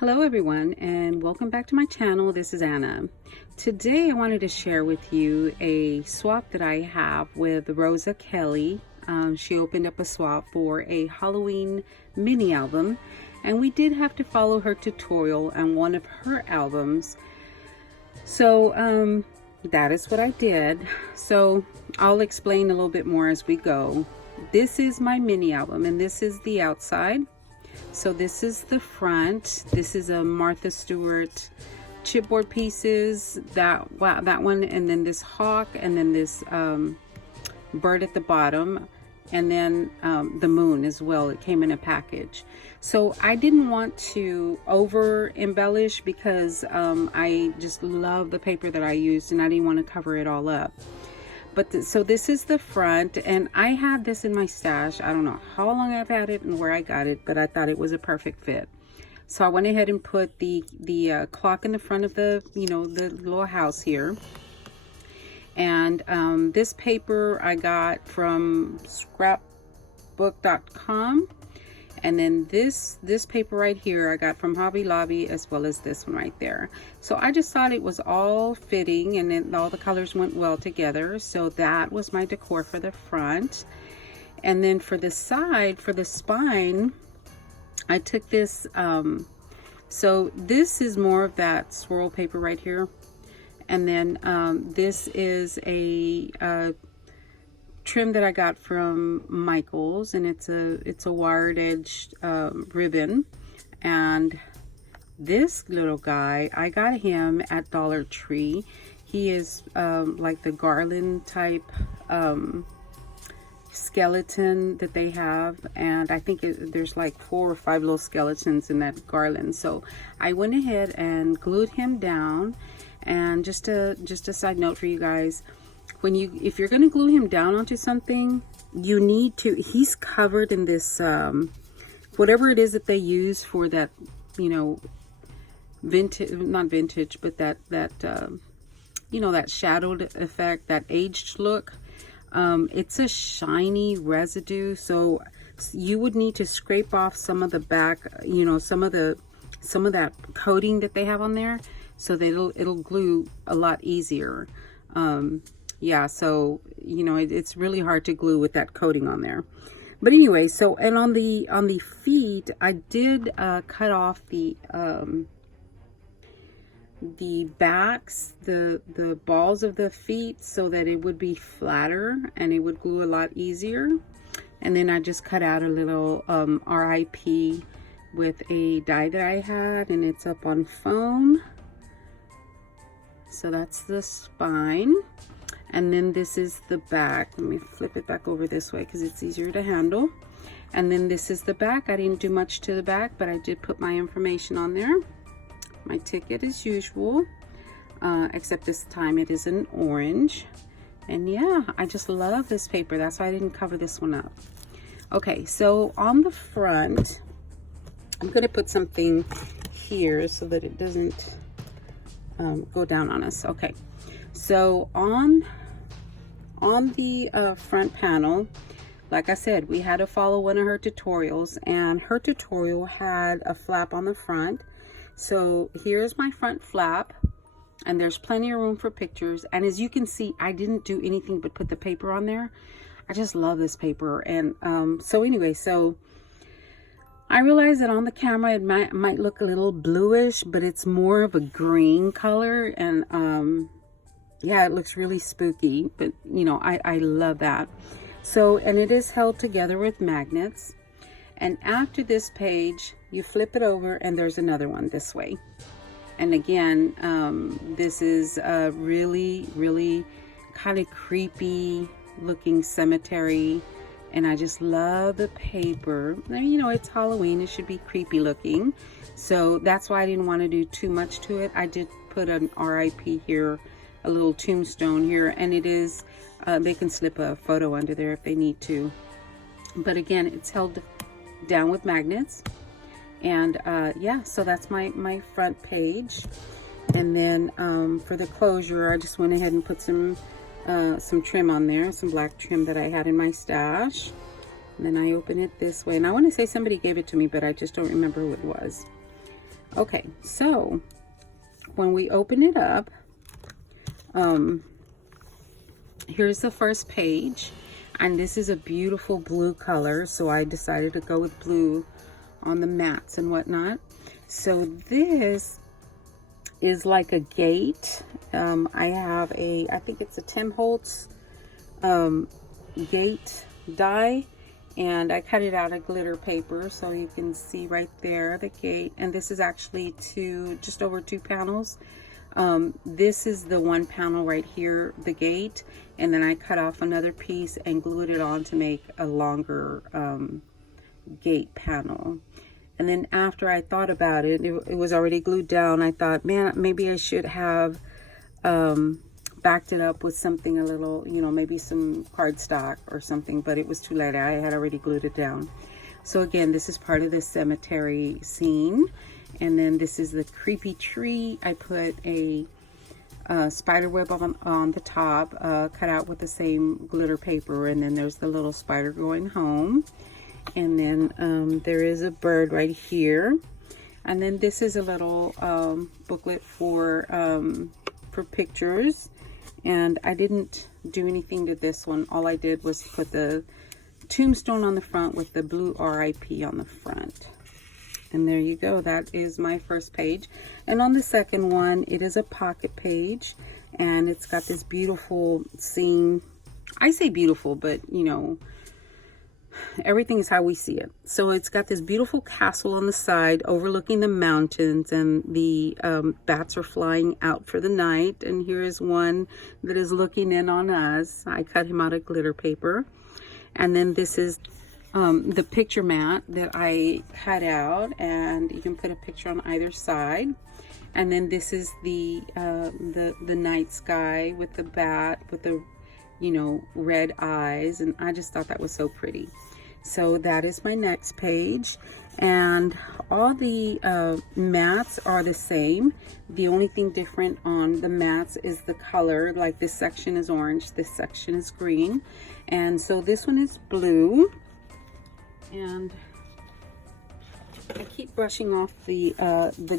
Hello everyone, and welcome back to my channel. This is Anna. Today I wanted to share with you a swap that I have with Rosa Kelly. She opened up a swap for a Halloween mini album, and we did have to follow her tutorial on one of her albums. So that is what I did. So I'll explain a little bit more as we go. This is my mini album, and this is the outside. So this is the front. This is a Martha Stewart chipboard pieces, that one, and then this hawk, and then this bird at the bottom, and then the moon as well. It came in a package. So I didn't want to over embellish because I just love the paper that I used, and I didn't want to cover it all up. But so this is the front, and I had this in my stash. I don't know how long I've had it and where I got it, but I thought it was a perfect fit. So I went ahead and put the clock in the front of the, the little house here. And this paper I got from scrapbook.com. And then this paper right here I got from Hobby Lobby, as well as this one right there. So I just thought it was all fitting, and then all the colors went well together. So that was my decor for the front. And then for the side, for the spine, I took this, so this is more of that swirl paper right here. And then this is a trim that I got from Michael's, and it's a wired edge ribbon. And this little guy, I got him at Dollar Tree. He is like the garland type skeleton that they have, and I think there's like 4 or 5 little skeletons in that garland. So I went ahead and glued him down. And just a side note for you guys, if you're going to glue him down onto something, you need to, he's covered in this whatever it is that they use for that, vintage, not vintage, but that that shadowed effect, that aged look. It's a shiny residue, so you would need to scrape off some of the back, some of that coating that they have on there, so that it'll glue a lot easier. Yeah, so it's really hard to glue with that coating on there. But anyway, so, and on the feet, I did cut off the backs, the balls of the feet, so that it would be flatter and it would glue a lot easier. And then I just cut out a little RIP with a die that I had, and it's up on foam. So that's the spine. And then this is the back. Let me flip it back over this way because it's easier to handle. And then this is the back. I didn't do much to the back, but I did put my information on there. My ticket as usual, except this time it is in orange. And yeah, I just love this paper. That's why I didn't cover this one up. Okay, so on the front, I'm going to put something here so that it doesn't go down on us. Okay, so on the front panel, like I said, we had to follow one of her tutorials, and her tutorial had a flap on the front. So here's my front flap, and there's plenty of room for pictures. And as you can see, I didn't do anything but put the paper on there. I just love this paper. And so anyway, so I realized that on the camera it might look a little bluish, but it's more of a green color. And yeah, it looks really spooky, but I love that. So, and it is held together with magnets. And after this page, you flip it over, and there's another one this way. And again, this is a really, really kind of creepy looking cemetery. And I just love the paper. It's Halloween, it should be creepy looking. So that's why I didn't want to do too much to it. I did put an RIP here, a little tombstone here, and it is, they can slip a photo under there if they need to. But again, it's held down with magnets. And yeah, so that's my front page. And then for the closure, I just went ahead and put some trim on there, some black trim that I had in my stash. And then I open it this way, and I want to say somebody gave it to me, but I just don't remember who it was. Okay, so when we open it up, here's the first page, and this is a beautiful blue color, so I decided to go with blue on the mats and whatnot. So this is like a gate. I have I think it's a 10 Holtz gate die, and I cut it out of glitter paper, so you can see right there the gate. And this is actually just over 2 panels. This is the 1 panel right here, the gate, and then I cut off another piece and glued it on to make a longer gate panel. And then after I thought about it, it was already glued down. I thought, man, maybe I should have backed it up with something a little, you know, maybe some cardstock or something, but it was too late. I had already glued it down. So again, this is part of the cemetery scene. And then this is the creepy tree. I put a spider web on the top, cut out with the same glitter paper. And then there's the little spider going home. And then there is a bird right here. And then this is a little booklet for pictures. And I didn't do anything to this one. All I did was put the tombstone on the front with the blue RIP on the front. And there you go. That is my first page. And on the second one, it is a pocket page. And it's got this beautiful scene. I say beautiful, but you know, everything is how we see it. So it's got this beautiful castle on the side overlooking the mountains, and the bats are flying out for the night. And here is one that is looking in on us. I cut him out of glitter paper. And then this is the picture mat that I cut out, and you can put a picture on either side. And then this is the night sky with the bat with the, you know, red eyes, and I just thought that was so pretty. So that is my next page, and all the mats are the same. The only thing different on the mats is the color. Like this section is orange, this section is green, and so this one is blue. And I keep brushing off the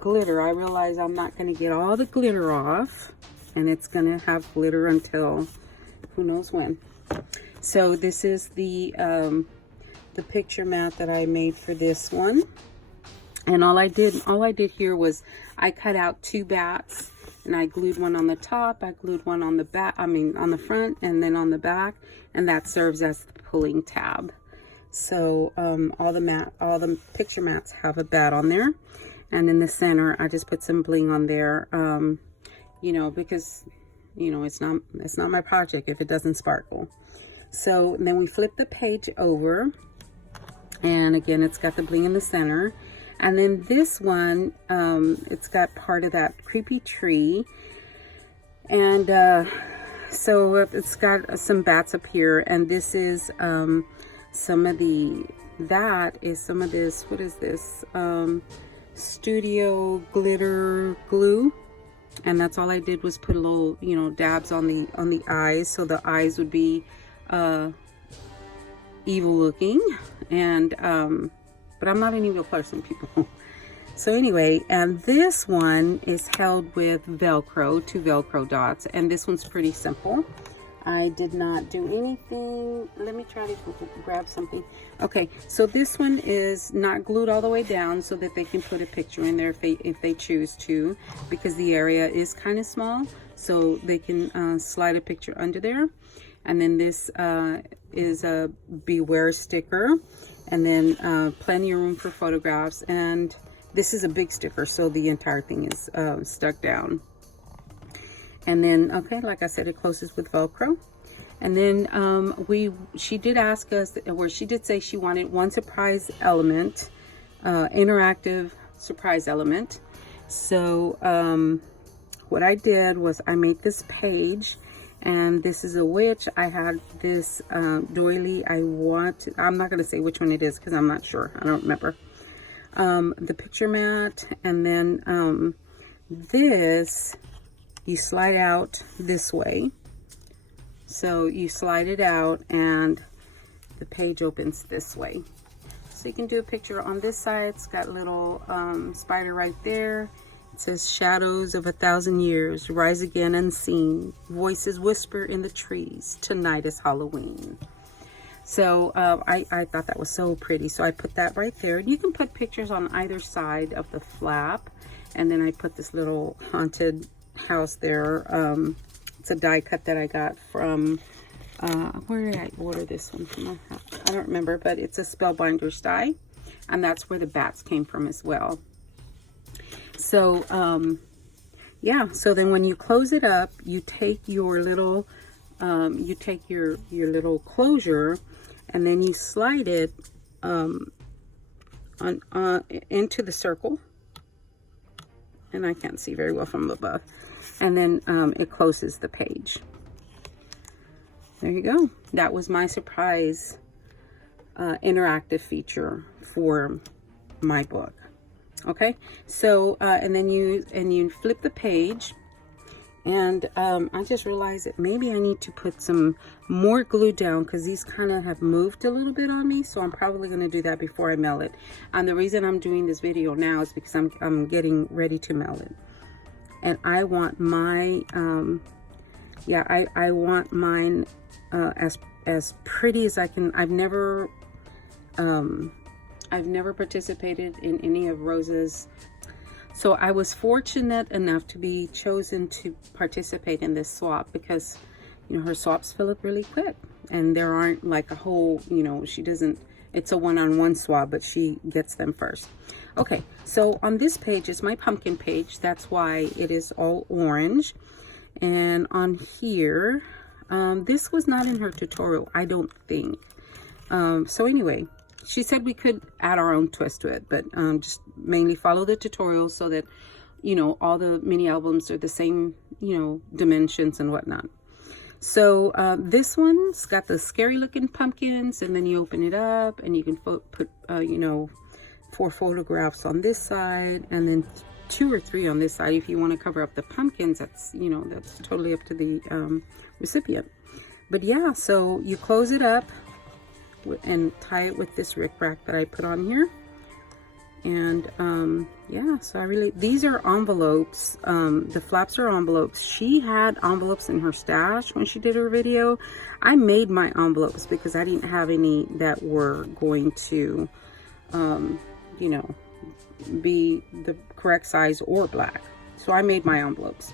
glitter. I realize I'm not going to get all the glitter off, and it's going to have glitter until who knows when. So this is the picture mat that I made for this one. And all I did here was I cut out 2 bats, and I glued one on the top, I glued one on the back, on the front, and then on the back, and that serves as the pulling tab. So all the picture mats have a bat on there, and in the center I just put some bling on there, you know, because you know it's not my project if it doesn't sparkle. So then we flip the page over, and again it's got the bling in the center. And then this one, it's got part of that creepy tree, and so it's got some bats up here, and this is some of this, what is this, studio glitter glue. And that's all I did was put a little, you know, dabs on the eyes, so the eyes would be evil looking. And but I'm not an evil person, people. So anyway, and this one is held with Velcro, 2 Velcro dots, and this one's pretty simple. I did not do anything. Let me try to grab something. Okay, so this one is not glued all the way down, so that they can put a picture in there if they choose to, because the area is kind of small, so they can slide a picture under there. And then this is a beware sticker, and then plenty of room for photographs. And this is a big sticker, so the entire thing is stuck down. And then, okay, like I said, it closes with Velcro. And then she did ask us, or she did say she wanted one surprise element, interactive surprise element. So what I did was I made this page, and this is a witch. I had this doily. I'm not going to say which one it is because I'm not sure. I don't remember. The picture mat, and then this, you slide out this way. So you slide it out and the page opens this way. So you can do a picture on this side. It's got a little spider right there. It says, shadows of 1,000 years, rise again unseen. Voices whisper in the trees. Tonight is Halloween. So I thought that was so pretty. So I put that right there. And you can put pictures on either side of the flap. And then I put this little haunted house there. It's a die cut that I got from, where did I order this one from? I don't remember, but it's a Spellbinders die. And that's where the bats came from as well. So, yeah, so then when you close it up, you take your little, your little closure, and then you slide it into the circle. And I can't see very well from above. And then it closes the page. There you go. That was my surprise interactive feature for my book. Okay, so and then you flip the page, and I just realized that maybe I need to put some more glue down because these kind of have moved a little bit on me, so I'm probably going to do that before I mail it. And the reason I'm doing this video now is because I'm getting ready to mail it, and I want my I want mine as pretty as I can. I've never participated in any of Rosa's. So I was fortunate enough to be chosen to participate in this swap because, you know, her swaps fill up really quick. And there aren't like a whole, you know, she doesn't, it's a one-on-one swap, but she gets them first. Okay, so on this page is my pumpkin page. That's why it is all orange. And on here, this was not in her tutorial, I don't think. So anyway, she said we could add our own twist to it, but just mainly follow the tutorial so that, you know, all the mini albums are the same, you know, dimensions and whatnot. So this one's got the scary looking pumpkins, and then you open it up and you can put, you know, 4 photographs on this side and then 2 or 3 on this side. If you want to cover up the pumpkins, that's, you know, that's totally up to the recipient. But yeah, so you close it up and tie it with this rickrack that I put on here. And yeah, so I really, these are envelopes. The flaps are envelopes. She had envelopes in her stash when she did her video. I made my envelopes because I didn't have any that were going to you know, be the correct size or black. So I made my envelopes.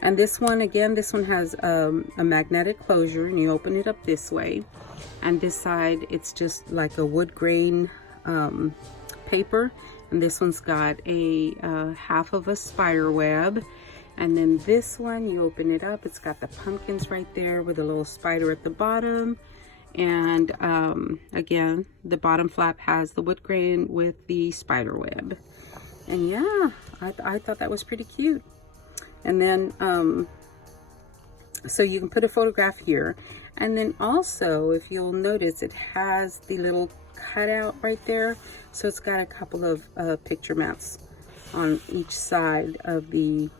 And this one, again, this one has a magnetic closure, and you open it up this way. And this side, it's just like a wood grain paper. And this one's got a half of a spider web. And then this one, you open it up, it's got the pumpkins right there with a little spider at the bottom. And again, the bottom flap has the wood grain with the spider web. And yeah, I thought that was pretty cute. And then so you can put a photograph here, and then also, if you'll notice, it has the little cutout right there, so it's got a couple of picture mats on each side of the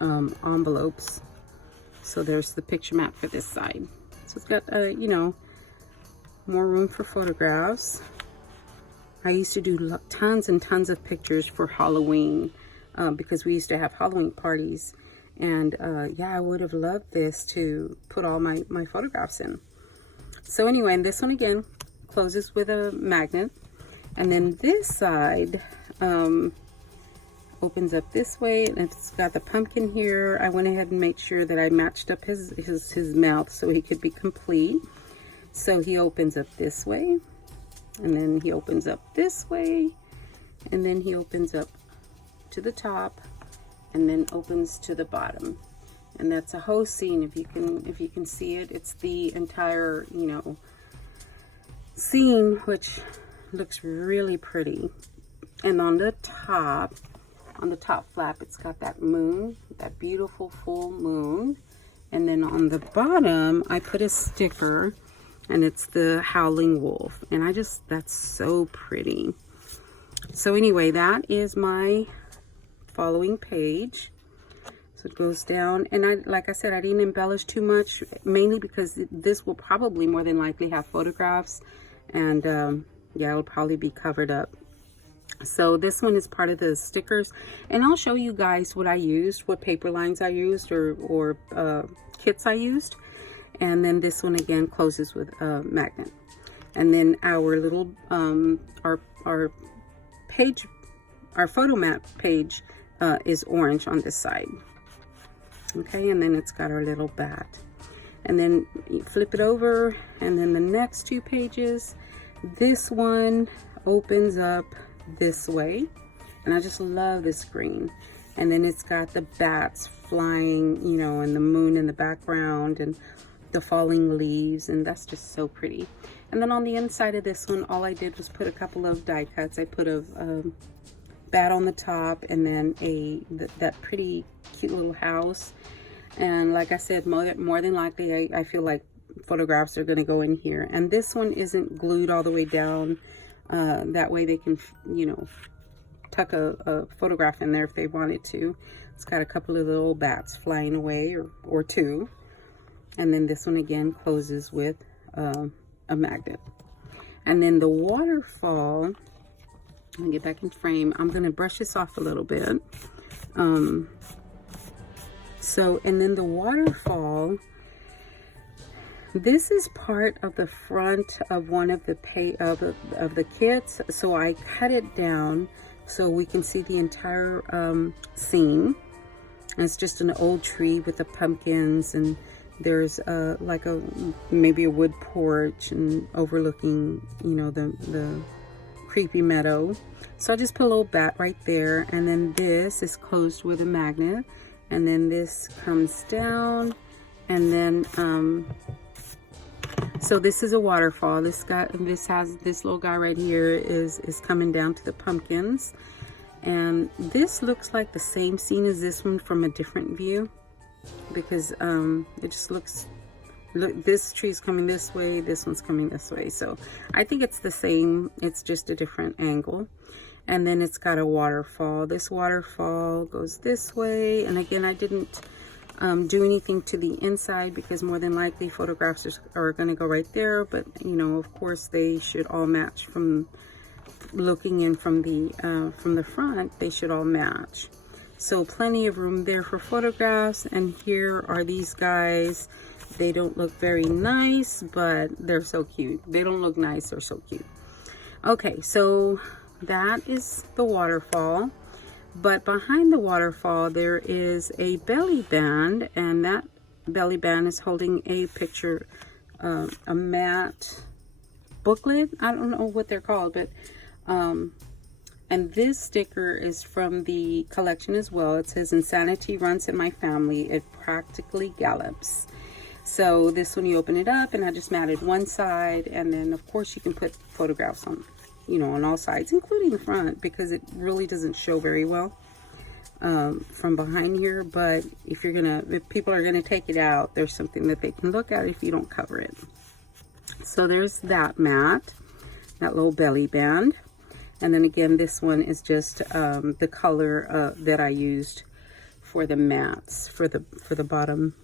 envelopes. So there's the picture mat for this side, so it's got you know, more room for photographs. I used to do tons and tons of pictures for Halloween because we used to have Halloween parties. And yeah, I would have loved this to put all my photographs in. So anyway, and this one again closes with a magnet. And then this side opens up this way, and it's got the pumpkin here. I went ahead and made sure that I matched up his mouth so he could be complete. So he opens up this way, and then he opens up this way, and then he opens up to the top, and then opens to the bottom. And that's a whole scene. If you can see it, it's the entire, you know, scene, which looks really pretty. And on the top flap, it's got that moon, that beautiful full moon. And then on the bottom, I put a sticker, and it's the howling wolf. And that's so pretty. So anyway, that is my following page. So it goes down, and like I said, I didn't embellish too much, mainly because this will probably more than likely have photographs, and yeah, it'll probably be covered up. So this one is part of the stickers, and I'll show you guys what I used, what paper lines I used, or kits I used. And then this one again closes with a magnet. And then our little our page, our photo map page is orange on this side. Okay, and then it's got our little bat. And then you flip it over, and then the next two pages, this one opens up this way, and I just love this green. And then it's got the bats flying, you know, and the moon in the background and the falling leaves, and that's just so pretty. And then on the inside of this one, all I did was put a couple of die cuts. I put a bat on the top, and then that pretty cute little house. And like I said, more than likely I feel like photographs are going to go in here. And this one isn't glued all the way down. That way they can, you know, tuck a photograph in there if they wanted to. It's got a couple of little bats flying away, or two. And then this one again closes with a magnet. And then the waterfall, let me get back in frame. I'm going to brush this off a little bit. And then the waterfall, this is part of the front of one of the kits, so I cut it down so we can see the entire scene. And it's just an old tree with the pumpkins, and there's like maybe a wood porch and overlooking, you know, the creepy meadow. So I just put a little bat right there, and then this is closed with a magnet, and then this comes down, and then so this is a waterfall. This has this little guy right here is coming down to the pumpkins, and this looks like the same scene as this one from a different view, because it just looks, look, this tree's coming this way, this one's coming this way. So I think it's the same, it's just a different angle. And then it's got a waterfall. This waterfall goes this way, and again, I didn't do anything to the inside because more than likely photographs are going to go right there, but you know, of course they should all match. From looking in from the front, they should all match. So plenty of room there for photographs. And here are these guys. They don't look very nice, but they're so cute. They don't look nice, they're so cute. Okay, so that is the waterfall. But behind the waterfall there is a belly band, and that belly band is holding a picture, a matte booklet. I don't know what they're called, but and this sticker is from the collection as well. It says, "Insanity runs in my family, it practically gallops." So this one, you open it up, and I just matted one side, and then of course you can put photographs on, you know, on all sides, including the front, because it really doesn't show very well from behind here. But if people are gonna take it out, there's something that they can look at if you don't cover it. So there's that mat, that little belly band. And then again, this one is just the color that I used for the mats, for the bottom,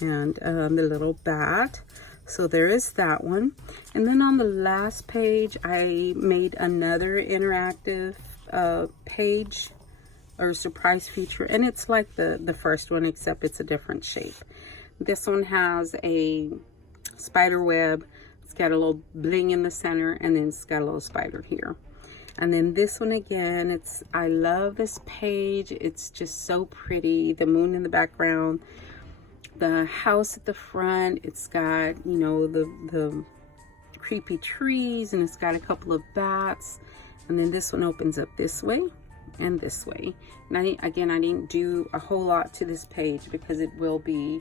and the little bat. So there is that one. And then on the last page, I made another interactive page or surprise feature, and it's like the first one, except it's a different shape. This one has a spider web. It's got a little bling in the center, and then it's got a little spider here. And then this one again, I love this page. It's just so pretty. The moon in the background, the house at the front, it's got, you know, the creepy trees, and it's got a couple of bats. And then this one opens up this way and this way. And I didn't do a whole lot to this page because it will be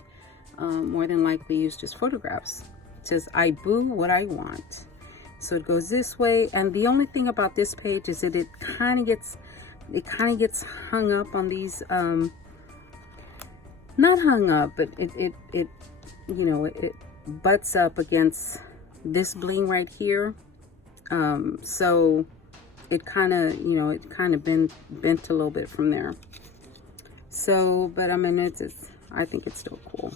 more than likely used as photographs. It says, "I boo what I want." So it goes this way, and the only thing about this page is that it kind of gets hung up on these, not hung up, but it you know, it butts up against this bling right here. So it kind of, you know, it kind of bent a little bit from there. So, but I mean, I think it's still cool.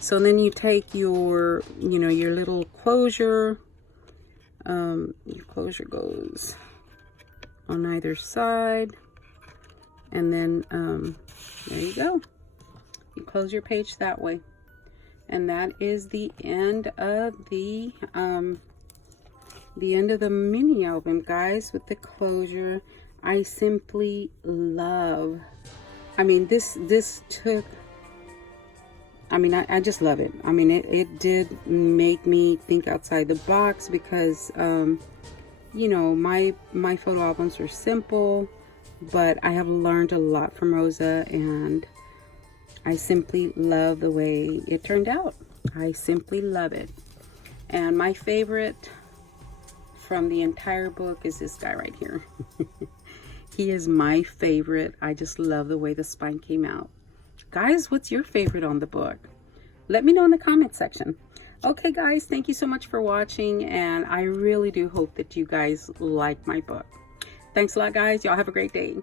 So then you take your, you know, your little closure, Your closure goes on either side, and then there you go. You close your page that way, and that is the end of the mini album, guys, with the closure. I simply love, I mean, this took, I mean, I just love it. I mean, it did make me think outside the box, because you know, my photo albums are simple, but I have learned a lot from Rosa, and I simply love the way it turned out. I simply love it. And my favorite from the entire book is this guy right here. He is my favorite. I just love the way the spine came out. Guys, what's your favorite on the book? Let me know in the comment section. Okay, guys, thank you so much for watching, and I really do hope that you guys like my book. Thanks a lot, guys. Y'all have a great day.